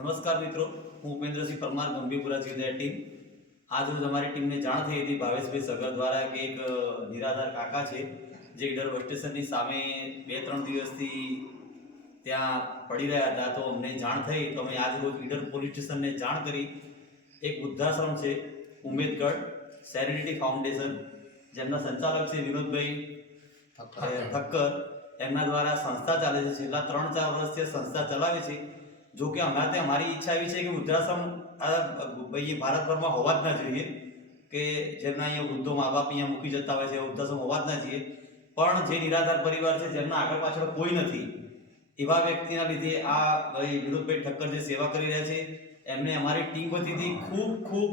નમસ્કાર મિત્રો, હું ઉપેન્દ્રસિંહ પરમાર, ગંભીરપુરા વિદ્યા ટીમ. આજ રોજ અમારી ટીમને જાણ થઈ હતી ભાવેશભાઈ સગર દ્વારા કે એક નિરાધાર કાકા છે જે ઈડર બસ સ્ટેશનની સામે 2-3 દિવસથી ત્યાં પડી રહ્યા હતા. તો અમને જાણ થઈ તો અમે આજ રોજ ઈડર પોલીસ સ્ટેશનને જાણ કરી. એક વૃદ્ધાશ્રમ છે ઉમેદગઢ સેરેનિટી ફાઉન્ડેશન, જેમના સંચાલક છે વિનોદભાઈ ઠક્કર. એમના દ્વારા સંસ્થા ચાલે છે. છેલ્લા 3-4 વર્ષથી સંસ્થા ચલાવે છે. જો કે અમારી ઈચ્છા એવી છે કે વૃદ્ધાશ્રમ ભારતભરમાં હોવા જ ના જોઈએ, કે જેમના અહીંયા વૃદ્ધો મા બાપ અહીંયા મૂકી જતા હોય છે, વૃદ્ધાશ્રમ હોવા જ ના જોઈએ. પણ જે નિરાધાર પરિવાર છે, જેમના આગળ પાછળ કોઈ નથી, એવા વ્યક્તિના લીધે આ વિનોદભાઈ ઠક્કર જે સેવા કરી રહ્યા છે, એમને અમારી ટીમ વતીથી ખૂબ ખૂબ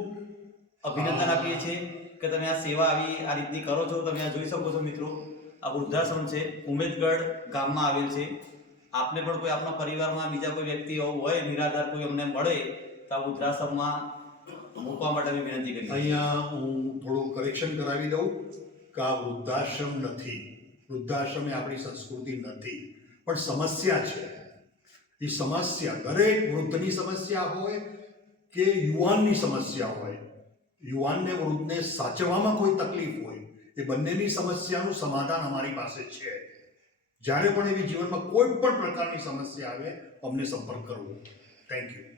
અભિનંદન આપીએ છીએ કે તમે આ સેવા આ રીતની કરો છો. તમે આ જોઈ શકો છો મિત્રો, આ વૃદ્ધાશ્રમ છે, ઉમેદગઢ ગામમાં આવેલ છે. આપને પણ કોઈ આપણા પરિવારમાં બીજા કોઈ વ્યક્તિ હોય નિરાધાર, કોઈ અમને મળે તો આ વૃદ્ધાશ્રમમાં મૂકવા માટે અમે વિનંતી કરી. અહીંયા હું થોડું કરેક્શન કરાવી દઉં કે આ વૃદ્ધાશ્રમ નથી. વૃદ્ધાશ્રમ એ આપણી સંસ્કૃતિ નથી, પણ સમસ્યા છે. એ સમસ્યા દરેક વૃદ્ધની સમસ્યા હોય કે યુવાનની સમસ્યા હોય, યુવાનને વૃદ્ધને સાચવવામાં કોઈ તકલીફ હોય, એ બંનેની સમસ્યાનું સમાધાન અમારી પાસે છે. જ્યારે પણ એવી જીવનમાં કોઈ પણ પ્રકારની સમસ્યા આવે, અમને સંપર્ક કરવો. Thank you.